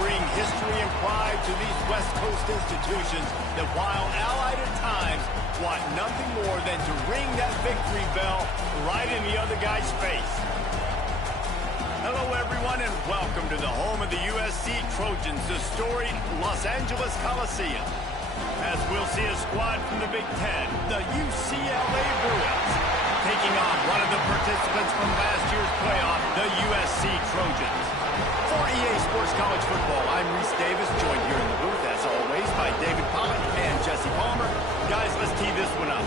bring history and pride to these West Coast institutions that, while allied at times, want nothing more than to ring that victory bell right in the other guy's face. Hello, everyone, and welcome to the home of the USC Trojans, the storied Los Angeles Coliseum. As we'll see a squad from the Big Ten, the UCLA Bruins, taking on one of the participants from last year's playoff, the USC Trojans. For EA Sports College Football, I'm Reese Davis, joined here in the booth, as always, by David Pollock and Jesse Palmer. Guys, let's tee this one up.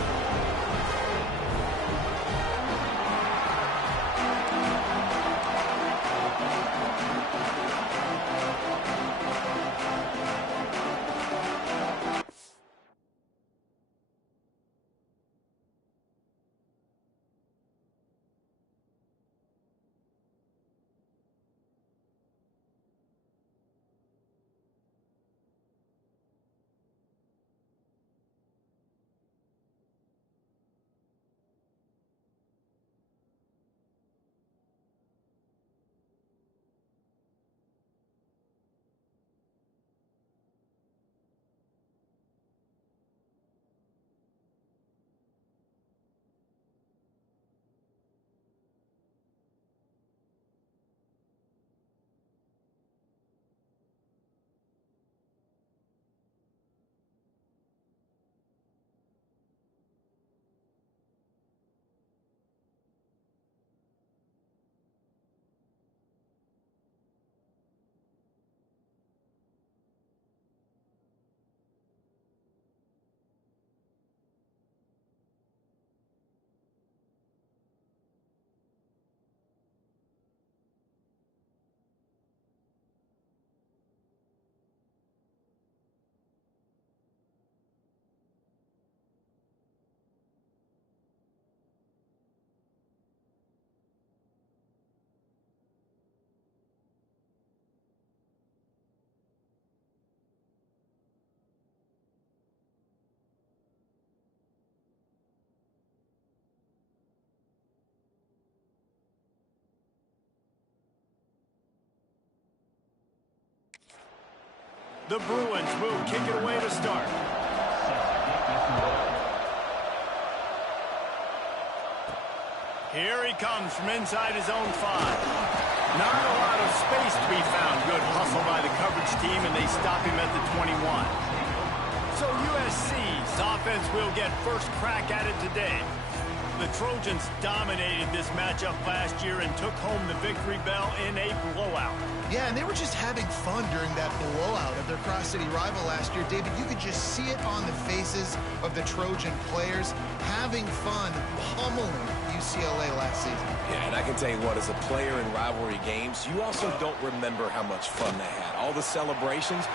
The Bruins will kick it away to start. Here he comes from inside his own 5. Not a lot of space to be found. Good hustle by the coverage team, and they stop him at the 21. So USC's offense will get first crack at it today. The Trojans dominated this matchup last year and took home the victory bell in a blowout. Yeah, and they were just having fun during that blowout of their cross-city rival last year. David, you could just see it on the faces of the Trojan players, having fun, pummeling UCLA last season. Yeah, and I can tell you what, as a player in rivalry games, you also don't remember how much fun they had. All the celebrations,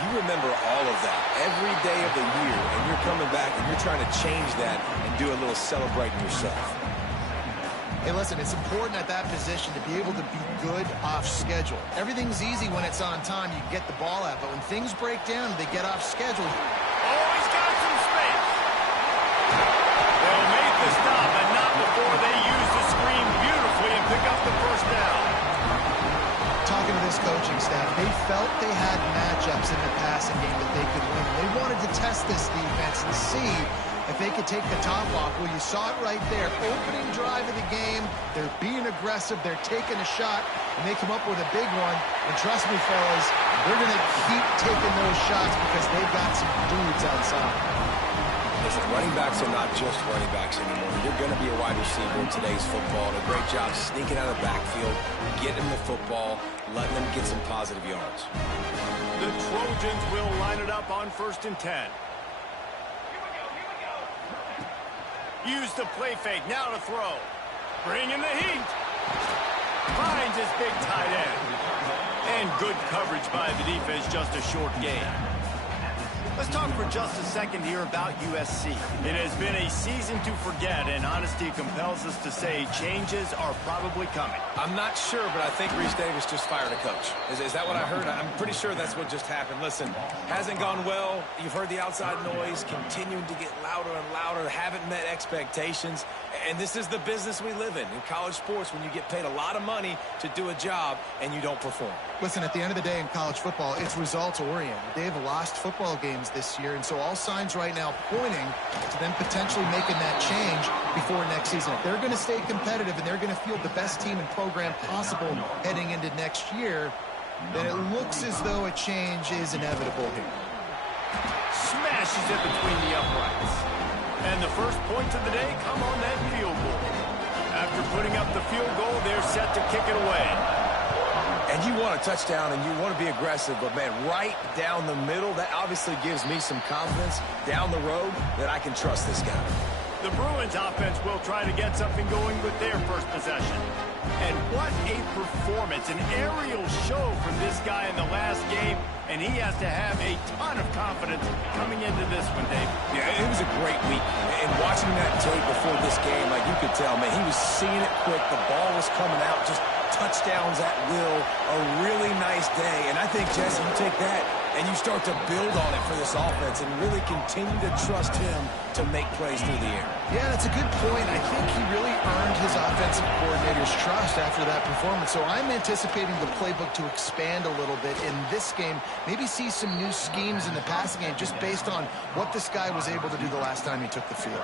you remember all of that every day of the year, and you're coming back and you're trying to change that and do a little celebrating yourself. Hey, listen, it's important at that position to be able to be good off schedule. Everything's easy when it's on time. You get the ball out, but when things break down, they get off schedule. Oh, he's got some space. They'll make the stop, and not before they use the screen beautifully and pick up the first down. Talking to this coaching staff, they felt they had matchups in the passing game that they could win. They wanted to test this defense and see if they could take the top off. Well, you saw it right there. Opening drive of the game. They're being aggressive. They're taking a shot, and they come up with a big one. And trust me, fellas, they're going to keep taking those shots because they've got some dudes outside. Listen, running backs are not just running backs anymore. You're going to be a wide receiver in today's football. And a great job sneaking out of the backfield, getting the football, letting them get some positive yards. The Trojans will line it up on 1st and 10. Use the play fake, now to throw. Bring in the heat. Finds his big tight end. And good coverage by the defense, just a short gain. Let's talk for just a second here about USC. It has been a season to forget, and honesty compels us to say changes are probably coming. I'm not sure, but I think Reese Davis just fired a coach. Is that what I heard? I'm pretty sure that's what just happened. Listen, hasn't gone well. You've heard the outside noise, continuing to get louder and louder, haven't met expectations. And this is the business we live in college sports, when you get paid a lot of money to do a job and you don't perform. Listen, at the end of the day in college football, it's results-oriented. They've lost football games this year, and so all signs right now pointing to them potentially making that change before next season. If they're going to stay competitive and they're going to field the best team and program possible heading into next year, then it looks as though a change is inevitable here. Smashes it between the uprights. And the first points of the day come on that field goal. After putting up the field goal, they're set to kick it away. And you want a touchdown and you want to be aggressive, but, man, right down the middle, that obviously gives me some confidence down the road that I can trust this guy. The Bruins offense will try to get something going with their first possession. And what a performance, an aerial show from this guy in the last game, and he has to have a ton of confidence coming into this one, Dave. Yeah, it was a great week. And watching that tape before this game, like, you could tell, man, he was seeing it quick. The ball was coming out, just touchdowns at will. A really nice day. And I think, Jesse, you take that and you start to build on it for this offense and really continue to trust him to make plays through the air. Yeah, that's a good point. I think he really earned his offensive coordinator's trust after that performance. So I'm anticipating the playbook to expand a little bit in this game. Maybe see some new schemes in the passing game just based on what this guy was able to do the last time he took the field.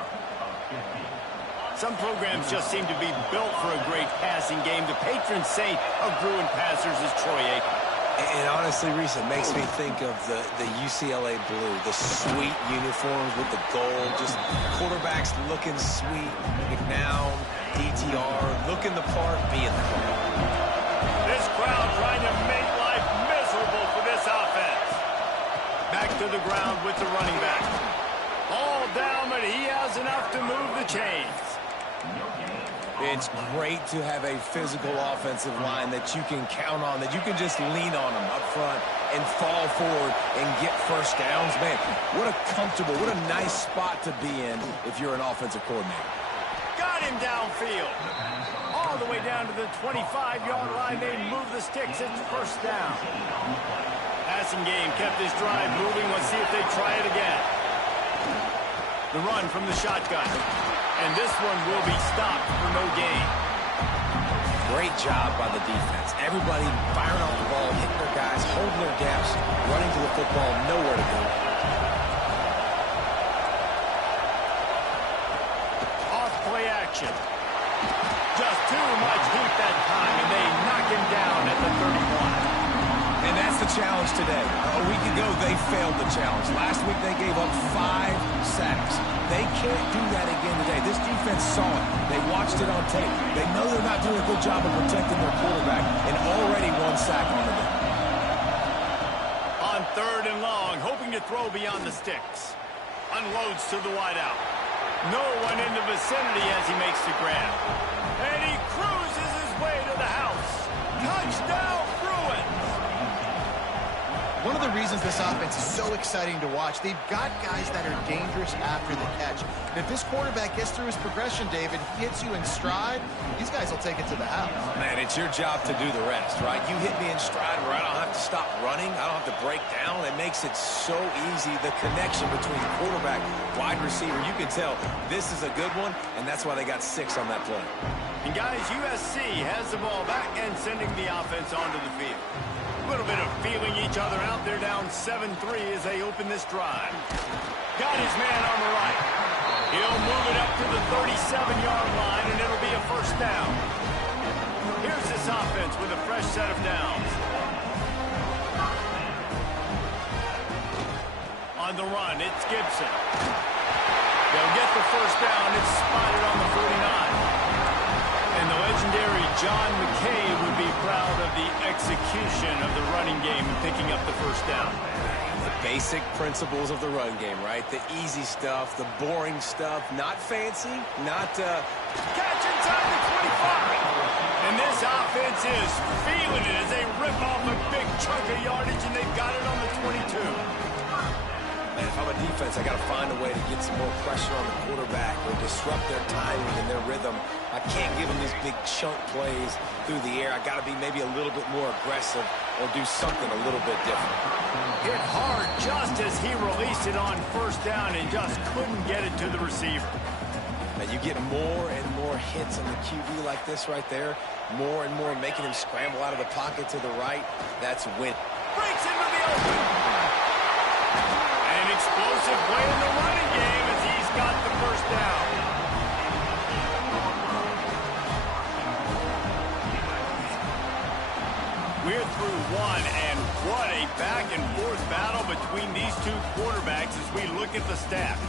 Some programs just seem to be built for a great passing game. The patron saint of Bruin passers is Troy Aikman. And honestly, Reese, it makes me think of the UCLA blue, the sweet uniforms with the gold, just quarterbacks looking sweet, McNown, DTR, looking the part, being the part. This crowd trying to make life miserable for this offense. Back to the ground with the running back. All down, but he has enough to move the chains. It's great to have a physical offensive line that you can count on, that you can just lean on them up front and fall forward and get first downs. Man, what a comfortable, what a nice spot to be in if you're an offensive coordinator. Got him downfield. All the way down to the 25-yard line. They move the sticks. It's first down. Passing game kept this drive moving. Let's see if they try it again. The run from the shotgun. And this one will be stopped for no gain. Great job by the defense. Everybody firing off the ball, hitting their guys, holding their gaps, running to the football, nowhere to go. Off play action. Just too much heat that time, and they knock him down at the 31. And that's the challenge today. A week ago, they failed the challenge. Last week, they gave up 5 sacks. They can't do that again today. This defense saw it. They watched it on tape. They know they're not doing a good job of protecting their quarterback, and already 1 sack on the day. On 3rd and long, hoping to throw beyond the sticks. Unloads to the wideout. No one in the vicinity as he makes the grab. And he cruises his way to the house. Touchdown, Bruins! One of the reasons this offense is so exciting to watch, they've got guys that are dangerous after the catch. And if this quarterback gets through his progression, David, hits you in stride, these guys will take it to the house. Man, it's your job to do the rest, right? You hit me in stride where I don't have to stop running. I don't have to break down. It makes it so easy. The connection between quarterback, wide receiver, you can tell this is a good one, and that's why they got 6 on that play. And guys, USC has the ball back and sending the offense onto the field. A little bit of feeling each other out. They're down 7-3 as they open this drive. Got his man on the right. He'll move it up to the 37-yard line, and it'll be a first down. Here's this offense with a fresh set of downs. On the run, it's Gibson. They'll get the first down. It's spotted on the 49. And the legendary John McKay would be proud of the execution of the running game and picking up the first down. The basic principles of the run game, right? The easy stuff, the boring stuff, not fancy, not... Catch inside the 25. And this offense is feeling it as they rip off a big chunk of yardage, and they've got it on the 22. Man, if I'm a defense, I got to find a way to get some more pressure on the quarterback or disrupt their timing and their rhythm. I can't give them these big chunk plays through the air. I got to be maybe a little bit more aggressive or do something a little bit different. Hit hard just as he released it on first down and just couldn't get it to the receiver. And you get more and more hits on the QB like this right there, more and more making him scramble out of the pocket to the right. That's win. Breaks into the open. An explosive play in the running game as he's got the first down. We're through one, and what a back-and-forth battle between these two quarterbacks as we look at the stats.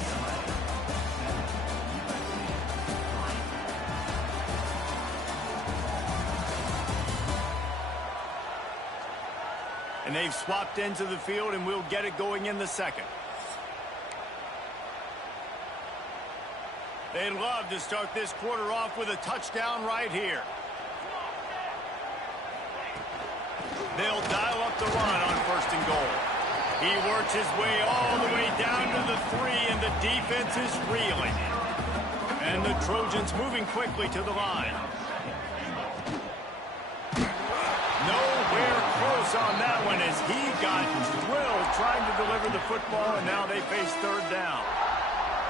And they've swapped ends of the field, and we'll get it going in the second. They'd love to start this quarter off with a touchdown right here. They'll dial up the run on 1st and goal. He works his way all the way down to the 3, and the defense is reeling. And the Trojans moving quickly to the line. Nowhere close on that one as he got drilled trying to deliver the football, and now they face 3rd down.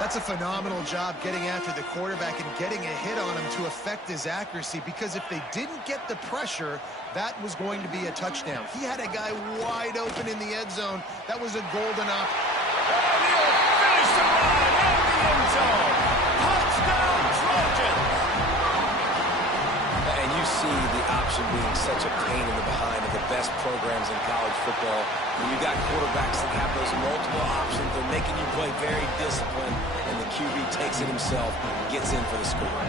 That's a phenomenal job getting after the quarterback and getting a hit on him to affect his accuracy, because if they didn't get the pressure, that was going to be a touchdown. He had a guy wide open in the end zone. That was a golden op. And he'll finish the run in the end zone. Touchdown, Trojans! And you see the option being such a pain in the behind of the best programs in college football. When you got quarterbacks that have those multiple options, they're making you play very disciplined, and the QB takes it himself, gets in for the score.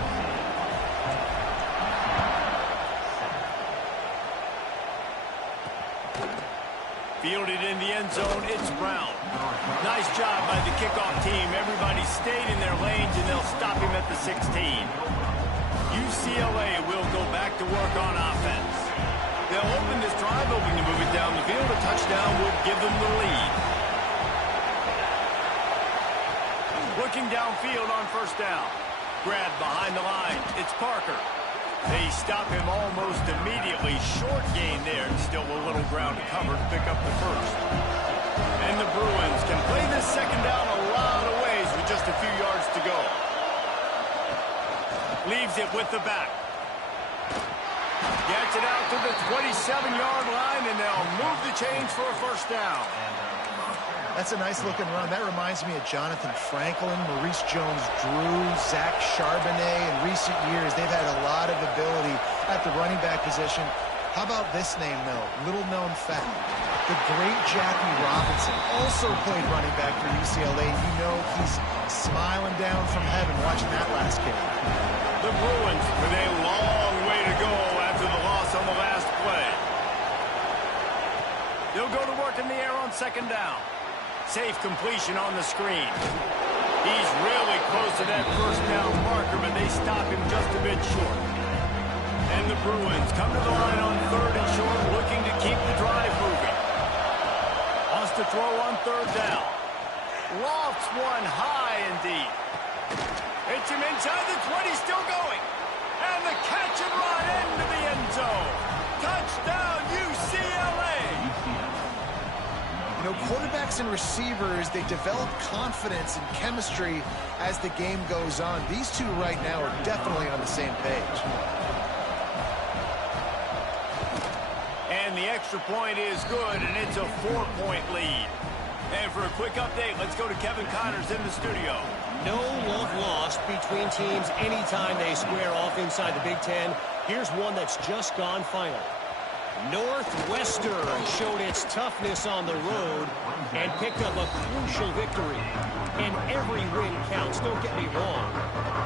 Fielded in the end zone, it's Brown. Nice job by the kickoff team. Everybody stayed in their lanes, and they'll stop him at the 16. UCLA will go back to work on offense. They'll open this drive, hoping to move it down the field. A touchdown would give them the lead. Looking downfield on 1st down. Grab behind the line. It's Parker. They stop him almost immediately. Short gain there. Still a little ground to cover to pick up the 1st. And the Bruins can play this 2nd down a lot of ways with just a few yards to go. Leaves it with the back. Gets it out to the 27-yard line, and they'll move the chains for a 1st down. That's a nice-looking run. That reminds me of Jonathan Franklin, Maurice Jones-Drew, Zach Charbonnet. In recent years, they've had a lot of ability at the running back position. How about this name, though? Little-known fact. The great Jackie Robinson also played running back for UCLA. You know he's smiling down from heaven watching that last game. The Bruins with a long way to go after the loss on the last play. They'll go to work in the air on 2nd down. Safe completion on the screen. He's really close to that 1st down marker, but they stop him just a bit short. And the Bruins come to the line on 3rd and short, looking to keep the drive moving. Wants to throw on 3rd down. Lofts one high and deep. Hits him inside the 20, still going. And the catch and run into the end zone. Touchdown, UCLA! You know, quarterbacks and receivers, they develop confidence and chemistry as the game goes on. These two right now are definitely on the same page. And the extra point is good, and it's a 4-point lead. And for a quick update, let's go to Kevin Connors in the studio. No love lost between teams anytime they square off inside the Big Ten. Here's one that's just gone final. Northwestern showed its toughness on the road and picked up a crucial victory. And every win counts, don't get me wrong.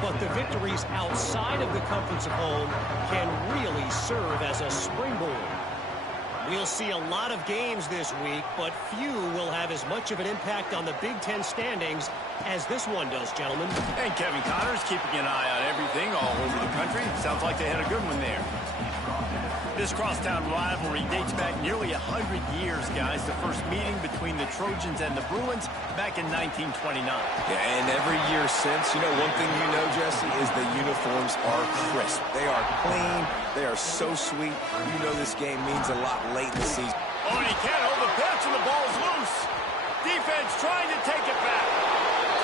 But the victories outside of the comforts of home can really serve as a springboard. We'll see a lot of games this week, but few will have as much of an impact on the Big Ten standings as this one does, gentlemen. And Kevin Connors keeping an eye on everything all over the country. Sounds like they had a good one there. This crosstown rivalry dates back nearly 100 years, guys. The first meeting between the Trojans and the Bruins back in 1929. Yeah, and every year since, you know, one thing you know, Jesse, is the uniforms are crisp. They are clean. They are so sweet. You know this game means a lot late in the season. Oh, and he can't hold the pitch, and the ball's loose. Defense trying to take it back.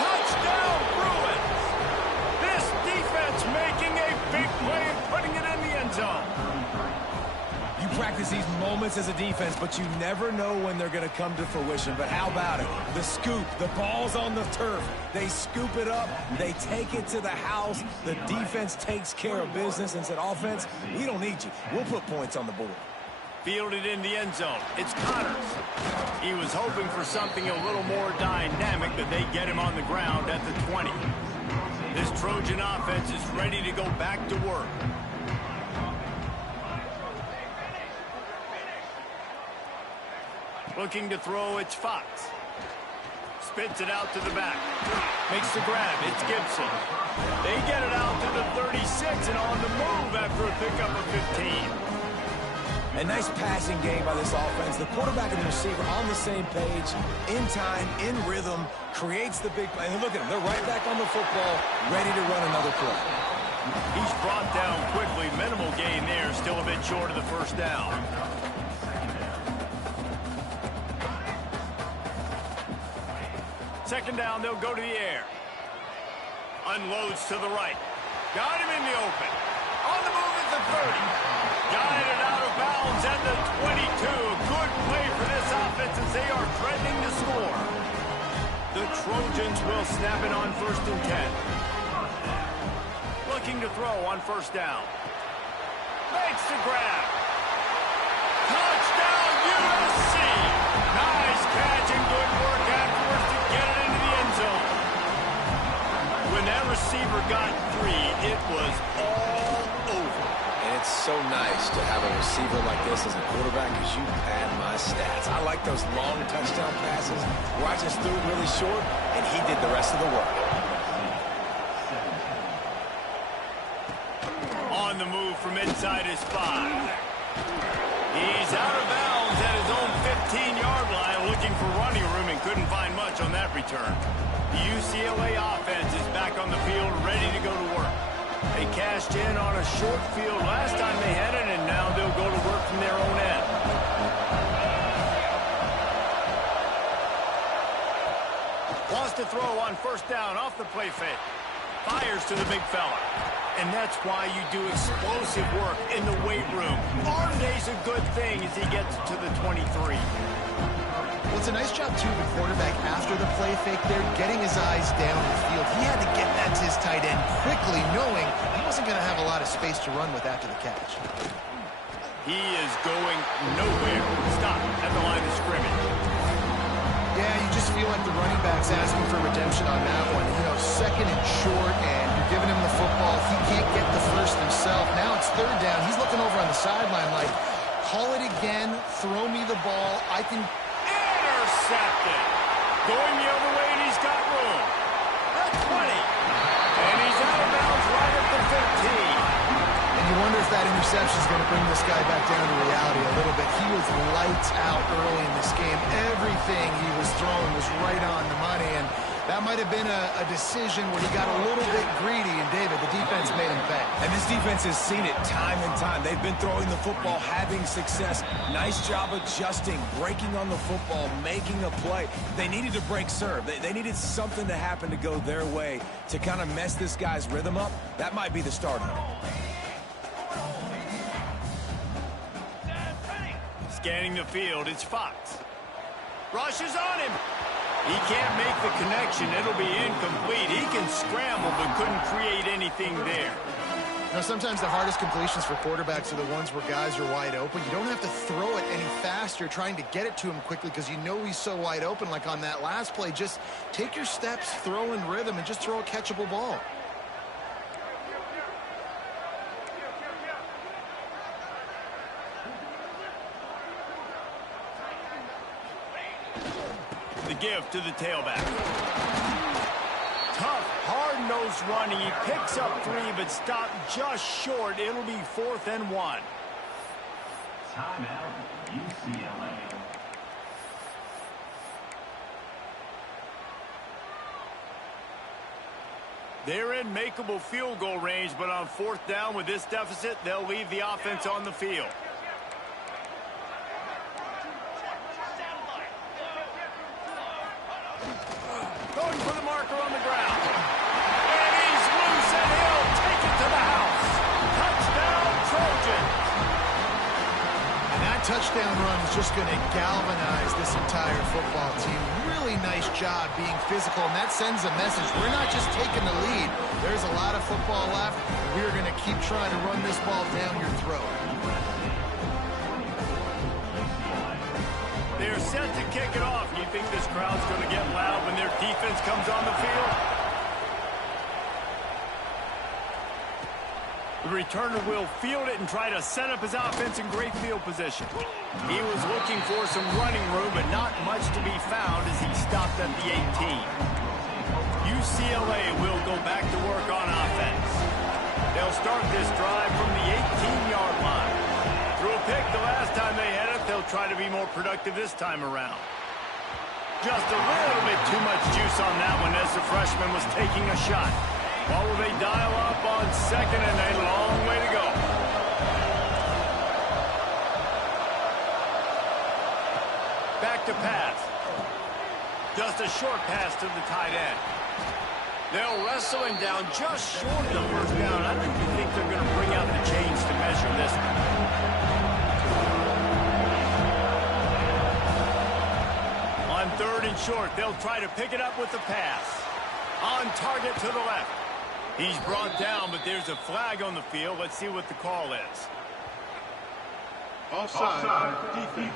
Touchdown, Bruins. This It's making a big play and putting it in the end zone. You practice these moments as a defense, but you never know when they're going to come to fruition. But how about it? The scoop, the ball's on the turf. They scoop it up. They take it to the house. The defense takes care of business and said, offense, we don't need you. We'll put points on the board. Fielded in the end zone. It's Connors. He was hoping for something a little more dynamic, but they get him on the ground at the 20. This Trojan offense is ready to go back to work. Looking to throw, it's Fox. Spits it out to the back. Makes the grab, it's Gibson. They get it out to the 36 and on the move after a pickup of 15. A nice passing game by this offense. The quarterback and the receiver on the same page, in time, in rhythm, creates the big play. And look at them, they're right back on the football, ready to run another play. He's brought down quickly. Minimal gain there, still a bit short of the first down. Second down, they'll go to the air. Unloads to the right. Got him in the open. On the move at the 30. Guided out of bounds at the 22. Good play for this offense as they are threatening to score. The Trojans will snap it on 1st and 10. Looking to throw on 1st down. Makes the grab. Touchdown USC. Nice catch and good work afterwards to get it into the end zone. When that receiver got 3, it was all over. And it's so nice to have a receiver like this as a quarterback because you pad my stats. I like those long touchdown passes where I just threw it really short and he did the rest of the work. On the move from inside his 5. He's out of bounds at his own 15-yard line, looking for running room and couldn't find much on that return. The UCLA offense is back on the field, ready to go to work. They cashed in on a short field last time they had it, and now they'll go to work from their own end. Wants to throw on 1st down off the play fake. Fires to the big fella. And that's why you do explosive work in the weight room. Arm day's a good thing as he gets to the 23. Well, it's a nice job, too, the quarterback after the play fake there, getting his eyes down the field. He had to get that to his tight end quickly, knowing he wasn't going to have a lot of space to run with after the catch. He is going nowhere. Stop at the line of scrimmage. Yeah, you just feel like the running back's asking for redemption on that one. You know, 2nd and short, and you're giving him the football. He can't get the first himself. Now it's 3rd down. He's looking over on the sideline like, call it again, throw me the ball. I can... Intercepted. Going the other way, and he's got room. At 20. And he's out of bounds right at the 15. And you wonder if that interception is going to bring this guy back down to reality a little bit. He was lights out early in this game. Everything he was throwing was right on the money, and that might have been a decision where he got a little bit greedy, and David, the defense made him pay. And this defense has seen it time and time. They've been throwing the football, having success. Nice job adjusting, breaking on the football, making a play. They needed to break serve. They needed something to happen to go their way to kind of mess this guy's rhythm up. That might be the start of it. Scanning the field, it's Fox. Rushes on him. He can't make the connection. It'll be incomplete. He can scramble, but couldn't create anything there. You know, sometimes the hardest completions for quarterbacks are the ones where guys are wide open. You don't have to throw it any faster trying to get it to him quickly because you know he's so wide open. Like on that last play, just take your steps, throw in rhythm, and just throw a catchable ball. The give to the tailback. Tough, hard-nosed running. He picks up 3, but stopped just short. It'll be 4th and 1. Timeout, UCLA. They're in makeable field goal range, but on 4th down with this deficit, they'll leave the offense on the field. Going for the marker on the ground. And he's loose, and he'll take it touchdown run is just going to galvanize this entire football team. Really nice job being physical, and that sends a message. We're not just taking the lead. There's a lot of football left. We're going to keep trying to run this ball down your throat. They're set to kick it off. You think this crowd's going to get loud when their defense comes on the field? The returner will field it and try to set up his offense in great field position. He was looking for some running room, but not much to be found as he stopped at the 18. UCLA will go back to work on offense. They'll start this drive from the 18-yard line. Threw a pick the last time they had it. They'll try to be more productive this time around. Just a little bit too much juice on that one as the freshman was taking a shot. What will they dial up on second and a long way to go? Back to pass. Just a short pass to the tight end. They'll wrestle him down just short of the first down. I don't even think they're going to bring out the chains to measure this one. On third and short, they'll try to pick it up with the pass. On target to the left. He's brought down, but there's a flag on the field. Let's see what the call is. Offside. Defense.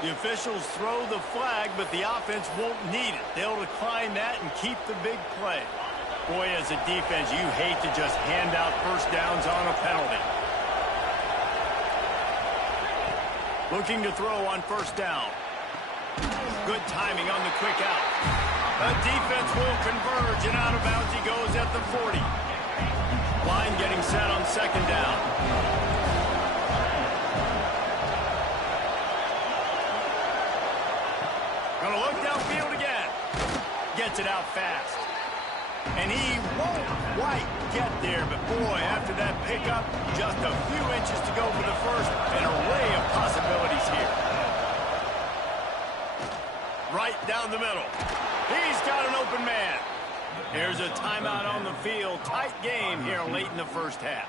The officials throw the flag, but the offense won't need it. They'll decline that and keep the big play. Boy, as a defense, you hate to just hand out first downs on a penalty. Looking to throw on first down. Good timing on the quick out. The defense will converge, and out of bounds he goes at the 40. Line getting set on second down. Gonna look downfield again. Gets it out fast. And he won't quite get there, but boy, after that pickup, just a few inches to go for the first. An array of possibilities here. Right down the middle. He's got an open man. Here's a timeout on the field. Tight game here late in the first half.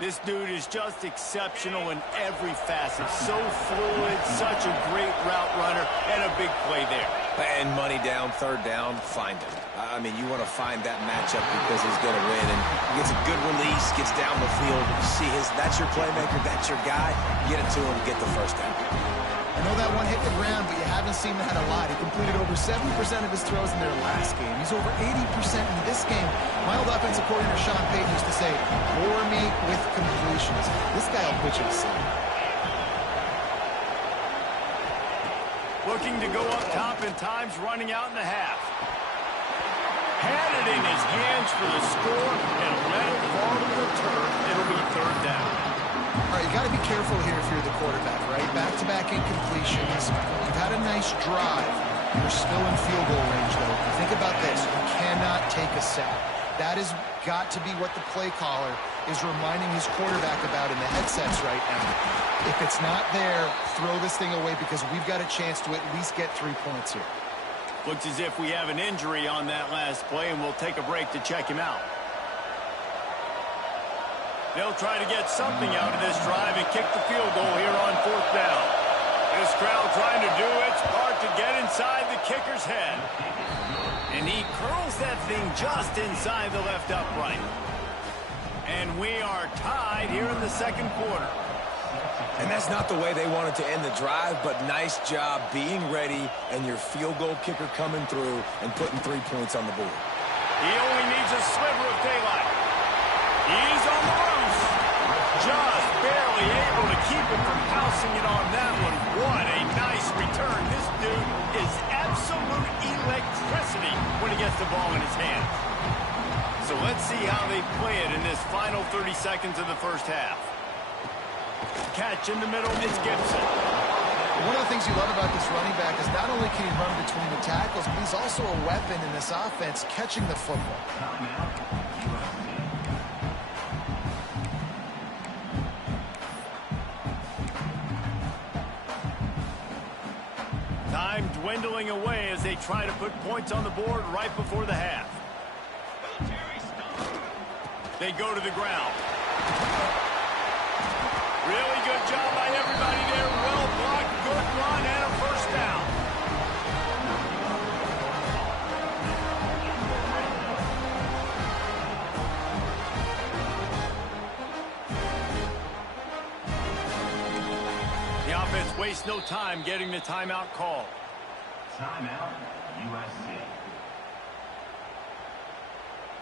This dude is just exceptional in every facet. So fluid, such a great route runner, and a big play there. And money down, third down, find him. I mean, you want to find that matchup because he's going to win. And he gets a good release, gets down the field. You see that's your playmaker, that's your guy. Get it to him, get the first down. I know that one hit the ground, but you haven't seen that a lot. He completed over 70% of his throws in their last game. He's over 80% in this game. My old offensive coordinator, Sean Payton, used to say, bore me with completions. This guy will put you to sleep. Looking to go up top in times, running out in the half. Had it in his hands for the score and let it fall to the turf. It'll be third down. All right, you got to be careful here if you're the quarterback, right? Back-to-back incompletions. You've had a nice drive. You're still in field goal range, though. Think about this. You cannot take a sack. That has got to be what the play caller is reminding his quarterback about in the headsets right now. If it's not there, throw this thing away because we've got a chance to at least get 3 points here. Looks as if we have an injury on that last play, and we'll take a break to check him out. They'll try to get something out of this drive and kick the field goal here on fourth down. This crowd trying to do its part to get inside the kicker's head. And he curls that thing just inside the left upright. And we are tied here in the second quarter. And that's not the way they wanted to end the drive, but nice job being ready and your field goal kicker coming through and putting 3 points on the board. He only needs a sliver of daylight. He's on the loose. Just barely able to keep him from housing it on that one. What a nice return. This dude is absolute electricity when he gets the ball in his hands. So let's see how they play it in this final 30 seconds of the first half. Catch in the middle, it's Gibson. One of the things you love about this running back is not only can he run between the tackles, but he's also a weapon in this offense, catching the football. Time dwindling away as they try to put points on the board right before the half. They go to the ground. Waste no time getting the timeout call. Timeout, USC.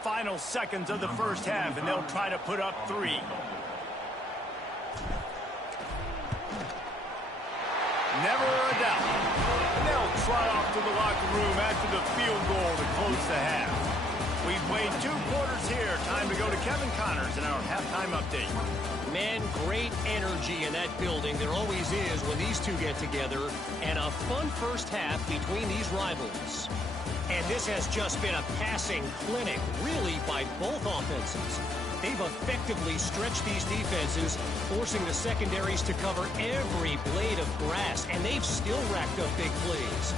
Final seconds of the first half, and they'll try to put up 3. Never a doubt. And they'll trot off to the locker room after the field goal to close the half. We've played 2 quarters here. Time to go to Kevin Connors in our halftime update. Man, great energy in that building. There always is when these two get together. And a fun first half between these rivals. And this has just been a passing clinic, really, by both offenses. They've effectively stretched these defenses, forcing the secondaries to cover every blade of grass, and they've still racked up big plays.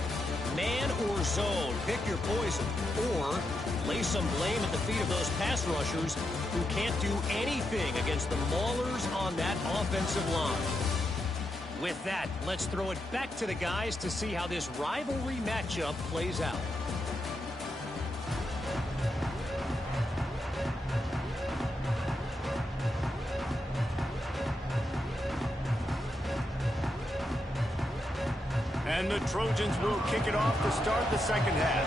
Man or zone, pick your poison, or lay some blame at the feet of those pass rushers who can't do anything against the maulers on that offensive line. With that, let's throw it back to the guys to see how this rivalry matchup plays out. And the Trojans will kick it off to start the second half.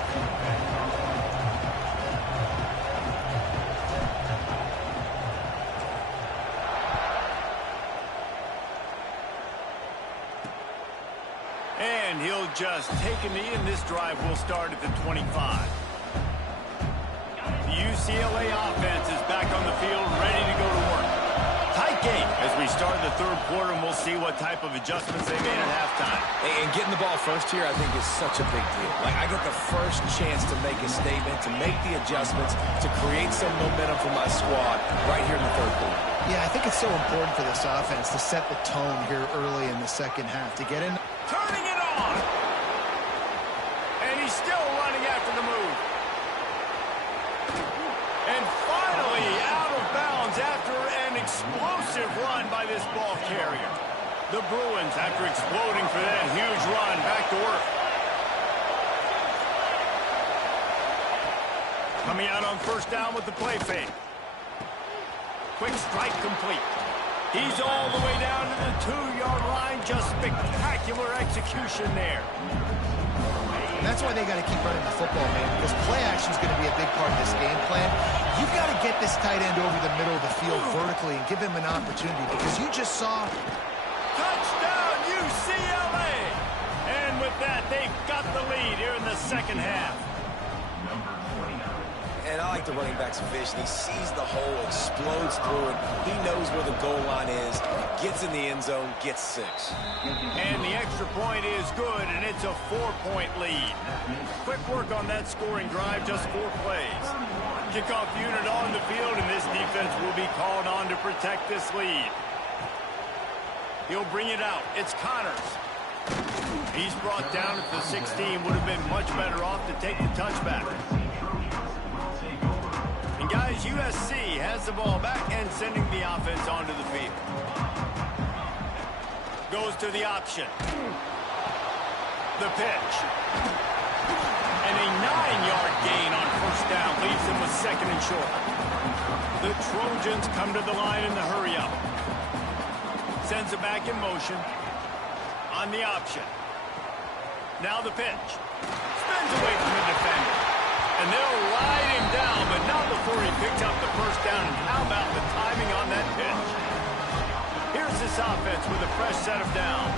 And he'll just take a knee, and this drive will start at the 25. The UCLA offense is back on the field, ready to go to work. Tight game as we start the third quarter, and we'll see what type of adjustments they made at halftime. And getting the ball first here, I think, is such a big deal. Like, I get the first chance to make a statement, to make the adjustments, to create some momentum for my squad right here in the third quarter. Yeah, I think it's so important for this offense to set the tone here early in the second half, to get in. Turning it on! And he's still running after the move. And finally out of bounds after an explosive run by this ball carrier. The Bruins, after exploding for that huge run, back to work. Coming out on first down with the play fake. Quick strike complete. He's all the way down to the 2-yard line. Just spectacular execution there. And that's why they got to keep running the football, man, because play action is going to be a big part of this game plan. You've got to get this tight end over the middle of the field vertically and give him an opportunity, because you just saw... Touchdown, UCLA! And with that, they've got the lead here in the second half. And I like the running back's vision. He sees the hole, explodes through it. He knows where the goal line is, gets in the end zone, gets 6. And the extra point is good, and it's a 4-point lead. Quick work on that scoring drive, just 4 plays. Kickoff unit on the field, and this defense will be called on to protect this lead. He'll bring it out. It's Connors. He's brought down at the 16. Would have been much better off to take the touchback. And guys, USC has the ball back and sending the offense onto the field. Goes to the option. The pitch. And a 9-yard gain on first down leaves them with second and short. The Trojans come to the line in the hurry-up. Sends it back in motion. On the option. Now the pitch. Spins away from the defender. And they'll ride him down, but not before he picks up the first down. And how about the timing on that pitch? Here's this offense with a fresh set of downs.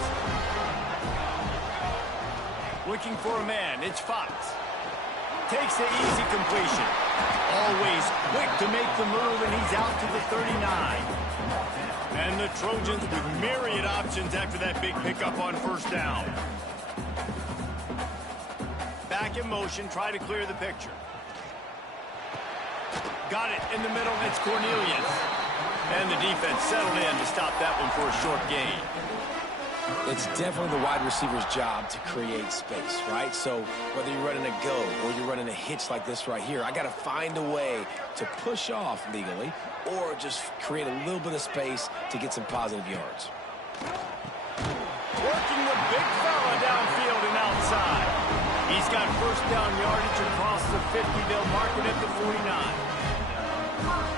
Looking for a man. It's Fox. Takes the easy completion. Always quick to make the move, and he's out to the 39. And the Trojans with myriad options after that big pickup on first down. Back in motion, try to clear the picture. Got it in the middle, it's Cornelius. And the defense settled in to stop that one for a short gain. It's definitely the wide receiver's job to create space, right? So whether you're running a go or you're running a hitch like this right here, I got to find a way to push off legally or just create a little bit of space to get some positive yards. Working the big fella downfield and outside. He's got first down yardage across the 50. They'll mark it at the 49.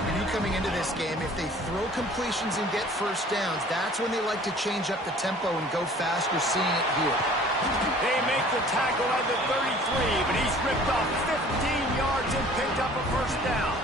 When you coming into this game. If they throw completions and get first downs, that's when they like to change up the tempo and go fast. We're seeing it here. They make the tackle at the 33, but he's ripped off 15 yards and picked up a first down.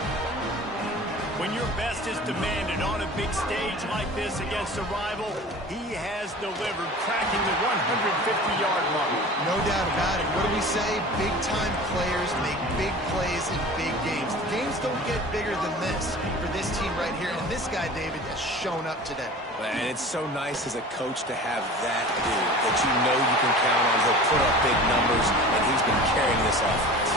When your best is demanded on a big stage like this against a rival, he has delivered, cracking the 150-yard mark. No doubt about it. What do we say? Big-time players make big plays in big games. The games don't get bigger than this for this team right here, and this guy, David, has shown up today. And it's so nice as a coach to have that dude that you know you can count on. He'll put up big numbers, and he's been carrying this offense.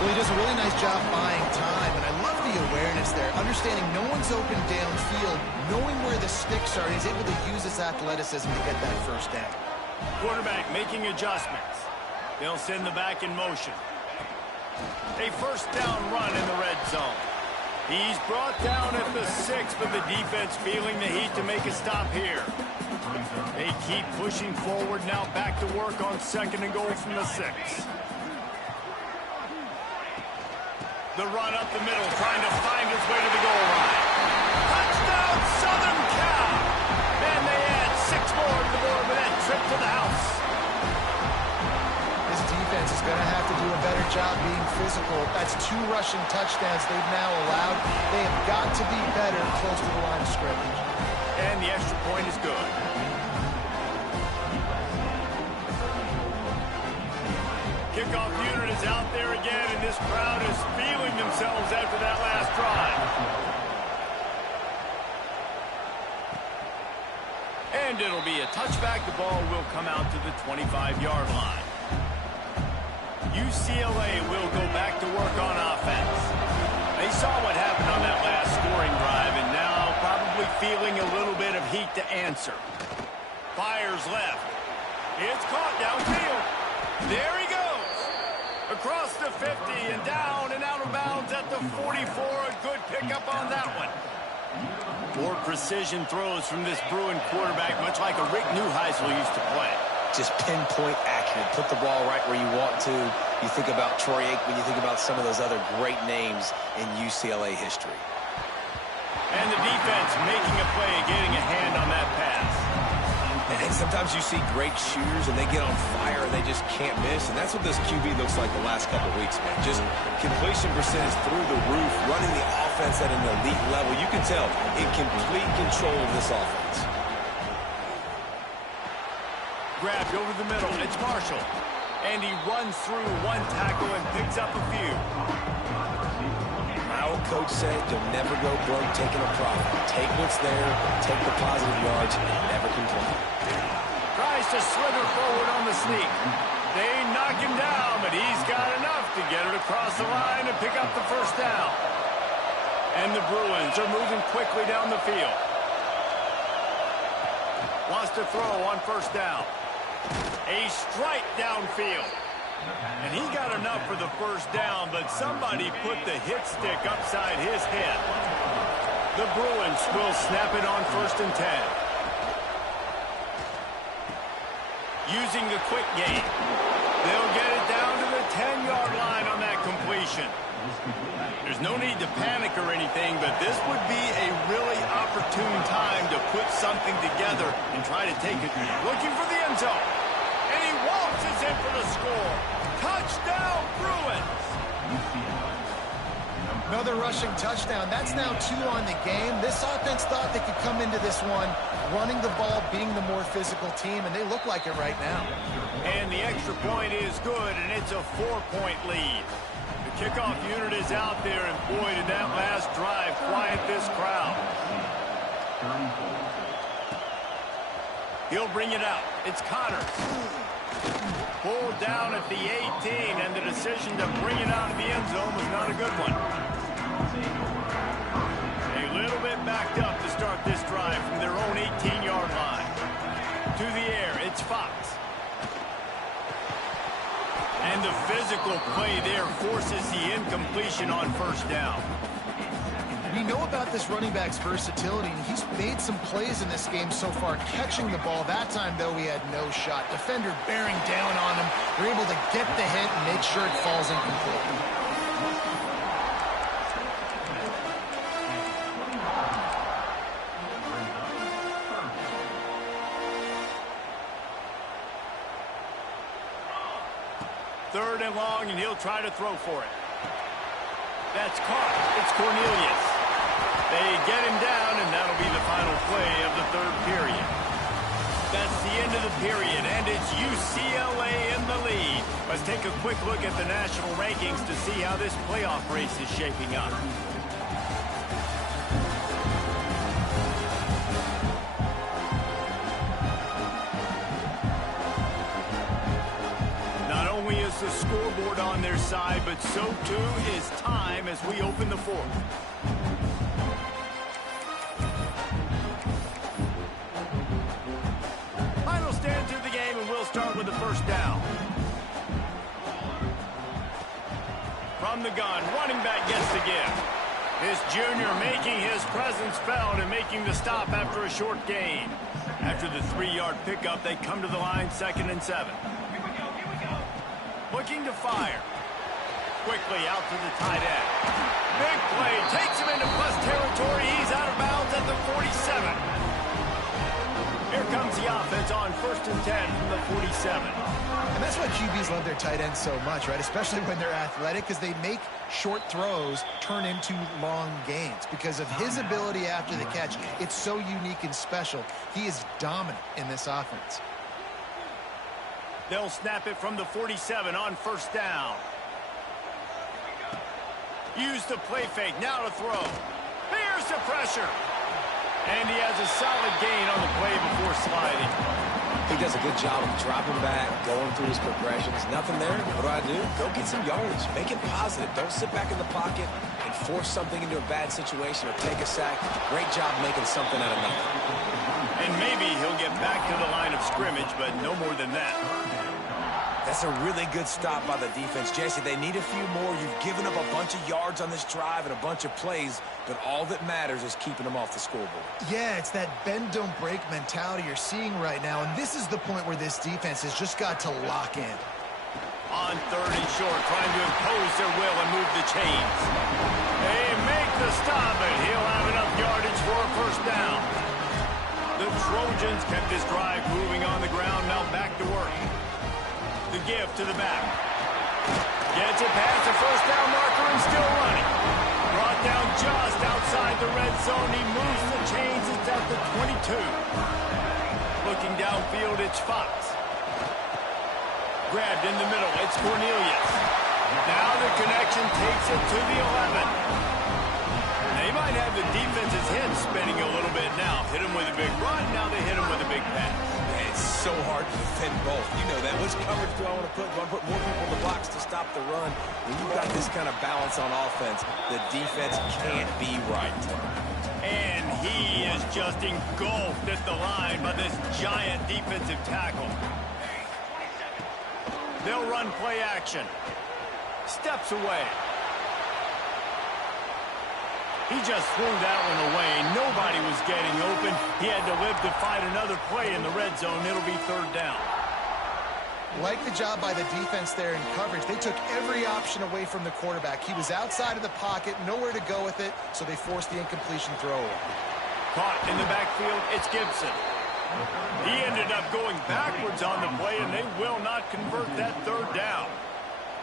Well, he does a really nice job buying time, and I love the awareness there, understanding no one's open downfield, knowing where the sticks are, and he's able to use his athleticism to get that first down. Quarterback making adjustments. They'll send the back in motion. A first down run in the red zone. He's brought down at the 6, but the defense feeling the heat to make a stop here. They keep pushing forward, now back to work on 2nd and goal from the 6. The run up the middle, trying to find his way to the goal line. Touchdown, Southern Cal! And they add 6 more to the board with that trip to the house. This defense is going to have to do a better job being physical. That's 2 rushing touchdowns they've now allowed. They have got to be better close to the line of scrimmage. And the extra point is good. Kickoff unit is out there again, and this crowd is feeling themselves after that last drive. And it'll be a touchback. The ball will come out to the 25-yard line. UCLA will go back to work on offense. They saw what happened on that last scoring drive, and now probably feeling a little bit of heat to answer. Fires left. It's caught downfield. There he goes. Across the 50 and down and out of bounds at the 44. A good pickup on that one. More precision throws from this Bruin quarterback, much like a Rick Neuheisel used to play. Just pinpoint accurate. Put the ball right where you want to. You think about Troy Aikman, you think about some of those other great names in UCLA history. And the defense making a play, getting a hand on that pass. And sometimes you see great shooters, and they get on fire, and they just can't miss. And that's what this QB looks like the last couple of weeks, man. Just completion percentage through the roof, running the offense at an elite level. You can tell in complete control of this offense. Grabbed over the middle. It's Marshall. And he runs through 1 tackle and picks up a few. My old coach said you'll never go broke taking a profit. Take what's there, take the positive yards, and never complain. Tries to slither forward on the sneak. They knock him down, but he's got enough to get it across the line and pick up the first down. And the Bruins are moving quickly down the field. Wants to throw on first down. A strike downfield. And he got enough for the first down, but somebody put the hit stick upside his head. The Bruins will snap it on 1st and 10. Using the quick game. They'll get it down to the 10-yard line on that completion. There's no need to panic or anything, but this would be a really opportune time to put something together and try to take it. Looking for the end zone. And he waltzes in for the score. Touchdown, Bruins! Another rushing touchdown. That's now 2 on the game. This offense thought they could come into this one running the ball, being the more physical team, and they look like it right now. And the extra point is good, and it's a 4-point lead. The kickoff unit is out there, and boy, did that last drive quiet this crowd. He'll bring it out. It's Connors. Pulled down at the 18, and the decision to bring it out of the end zone was not a good one. A little bit backed up to start this drive from their own 18-yard line. To the air, it's Fox. And the physical play there forces the incompletion on first down. We know about this running back's versatility, and he's made some plays in this game so far, catching the ball. That time, though, he had no shot. Defender bearing down on him. They're able to get the hit and make sure it falls incomplete. 3rd and long, and he'll try to throw for it. That's caught. It's Cornelius. They get him down, and that'll be the final play of the 3rd period. That's the end of the period, and it's UCLA in the lead. Let's take a quick look at the national rankings to see how this playoff race is shaping up. Not only is the scoreboard on their side, but so too is time as we open the 4th. Start with the 1st down. From the gun, running back gets the give. This junior making his presence felt and making the stop after a short gain. After the 3-yard pickup, they come to the line 2nd and 7. Looking to fire. Quickly out to the tight end. Big play, takes him into plus territory. He's out of bounds at the 47. Here comes the offense on 1st and 10 from the 47. And that's why QBs love their tight ends so much, right? Especially when they're athletic, because they make short throws turn into long gains. Because of his ability after the catch, it's so unique and special. He is dominant in this offense. They'll snap it from the 47 on 1st down. Use the play fake, now to throw. Here's the pressure. And he has a solid gain on the play before sliding. He does a good job of dropping back, going through his progressions. Nothing there. What do? Go get some yardage. Make it positive. Don't sit back in the pocket and force something into a bad situation or take a sack. Great job making something out of nothing. And maybe he'll get back to the line of scrimmage, but no more than that. That's a really good stop by the defense. Jesse, they need a few more. You've given up a bunch of yards on this drive and a bunch of plays, but all that matters is keeping them off the scoreboard. Yeah, it's that bend, don't break mentality you're seeing right now, and this is the point where this defense has just got to lock in. On 3rd and short, trying to impose their will and move the chains. They make the stop, but he'll have enough yardage for a 1st down. The Trojans kept this drive moving on the ground, now back to work. The give to the back. Gets it past the 1st down marker and still running. Brought down just outside the red zone. He moves the chains. It's at the 22. Looking downfield, it's Fox. Grabbed in the middle. It's Cornelius. Now the connection takes it to the 11. They might have the defense's head spinning a little bit now. Hit him with a big run. Now they hit him with a big pass. It's so hard to defend both. You know that. Which coverage do I want to put? Do I put more people in the box to stop the run? When you've got this kind of balance on offense, the defense can't be right. And he is just engulfed at the line by this giant defensive tackle. They'll run play action. Steps away. He just threw that one away. Nobody was getting open. He had to live to fight another play in the red zone. It'll be 3rd down. Like the job by the defense there in coverage. They took every option away from the quarterback. He was outside of the pocket, nowhere to go with it, so they forced the incompletion throw. Caught in the backfield, it's Gibson. He ended up going backwards on the play, and they will not convert that 3rd down.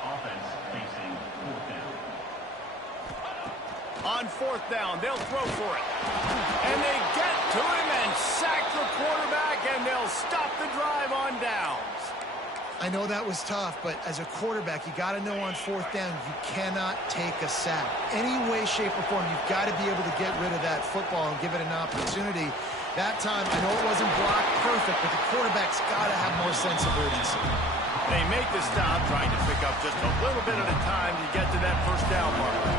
Offense facing 4th down. On 4th down, they'll throw for it. And they get to him and sack the quarterback, and they'll stop the drive on downs. I know that was tough, but as a quarterback, you got to know on 4th down, you cannot take a sack. Any way, shape, or form, you've got to be able to get rid of that football and give it an opportunity. That time, I know it wasn't blocked perfect, but the quarterback's got to have more sense of urgency. They make the stop, trying to pick up just a little bit at a time to get to that 1st down marker.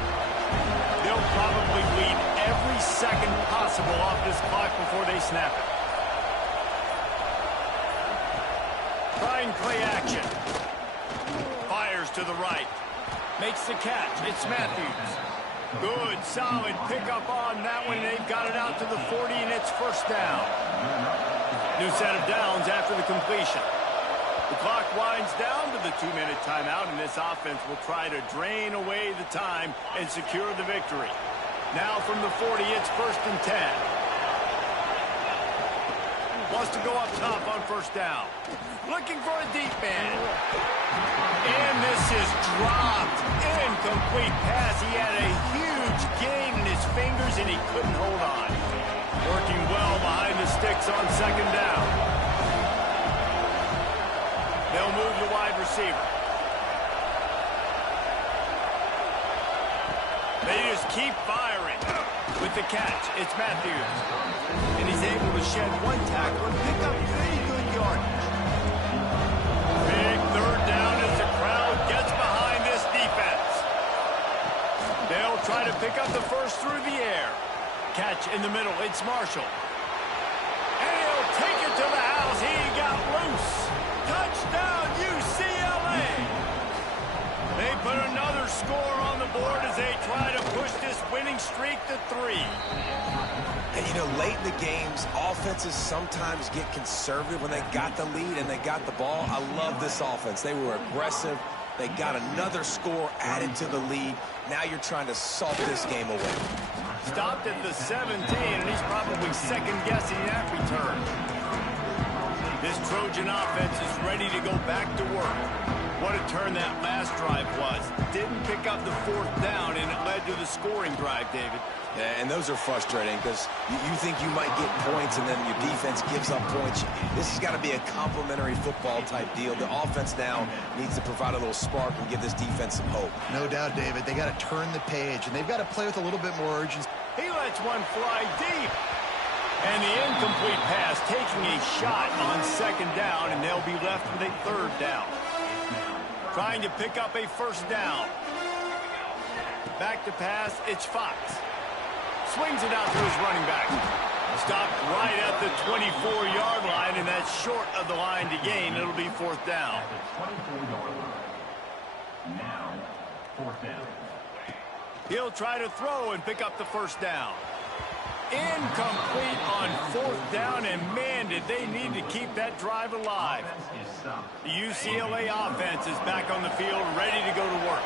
They'll probably bleed every second possible off this clock before they snap it. Trying play action. Fires to the right. Makes the catch. It's Matthews. Good, solid pickup on that one. They've got it out to the 40, and it's 1st down. New set of downs after the completion. The clock winds down to the 2-minute timeout, and this offense will try to drain away the time and secure the victory. Now from the 40, it's 1st and 10. Wants to go up top on first down. Looking for a deep man. And this is dropped. Incomplete pass. He had a huge gain in his fingers, and he couldn't hold on. Working well behind the sticks on second down. They'll move the wide receiver. They just keep firing. With the catch, it's Matthews. And he's able to shed one tackle and pick up pretty good yardage. Big third down as the crowd gets behind this defense. They'll try to pick up the first through the air. Catch in the middle, it's Marshall. And he'll take it to the house. He got loose. Touchdown, UCLA. They put another score on the board as they try to push this winning streak to 3. And, you know, late in the games, offenses sometimes get conservative when they got the lead and they got the ball. I love this offense. They were aggressive. They got another score added to the lead. Now you're trying to salt this game away. Stopped at the 17, and he's probably second-guessing that return. This Trojan offense is ready to go back to work. What a turn that last drive was. Didn't pick up the fourth down, and it led to the scoring drive, David. Yeah, and those are frustrating because you think you might get points and then your defense gives up points. This has got to be a complementary football type deal. The offense now needs to provide a little spark and give this defense some hope. No doubt, David. They got to turn the page, and they've got to play with a little bit more urgency. He lets one fly deep. And the incomplete pass taking a shot on second down, and they'll be left with a third down. Trying to pick up a first down. Back to pass, it's Fox. Swings it out to his running back. Stopped right at the 24-yard line, and that's short of the line to gain. It'll be fourth down. Now, fourth down. He'll try to throw and pick up the first down. Incomplete on fourth down, and man, did they need to keep that drive alive. The UCLA offense is back on the field, ready to go to work.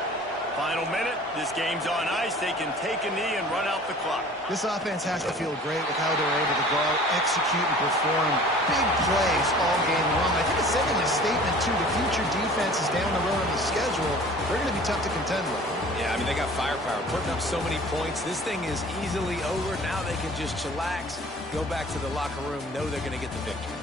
Final minute, this game's on ice. They can take a knee and run out the clock. This offense has to feel great with how they're able to go out, execute, and perform big plays all game long. I think it's sending a statement to the future defenses down the road on the schedule. They're going to be tough to contend with. Yeah, I mean, they got firepower, putting up so many points. This thing is easily over. Now they can just chillax, go back to the locker room, know they're going to get the victory.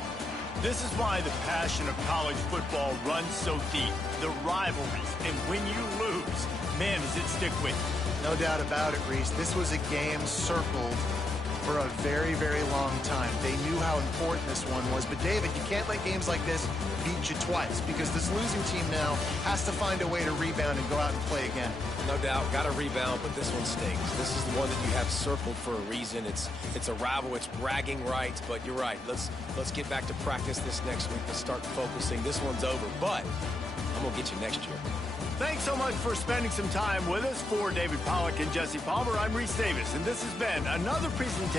This is why the passion of college football runs so deep. The rivalries, and when you lose, man, does it stick with you. No doubt about it, Reese. This was a game circled for a very, very long time. They knew how important this one was. But, David, you can't let games like this beat you twice because this losing team now has to find a way to rebound and go out and play again. No doubt, got to rebound, but this one stings. This is the one that you have circled for a reason. It's a rival, it's bragging rights, but you're right. Let's get back to practice this next week. Let's start focusing. This one's over, but I'm going to get you next year. Thanks so much for spending some time with us. For David Pollack and Jesse Palmer, I'm Reese Davis, and this has been another presentation.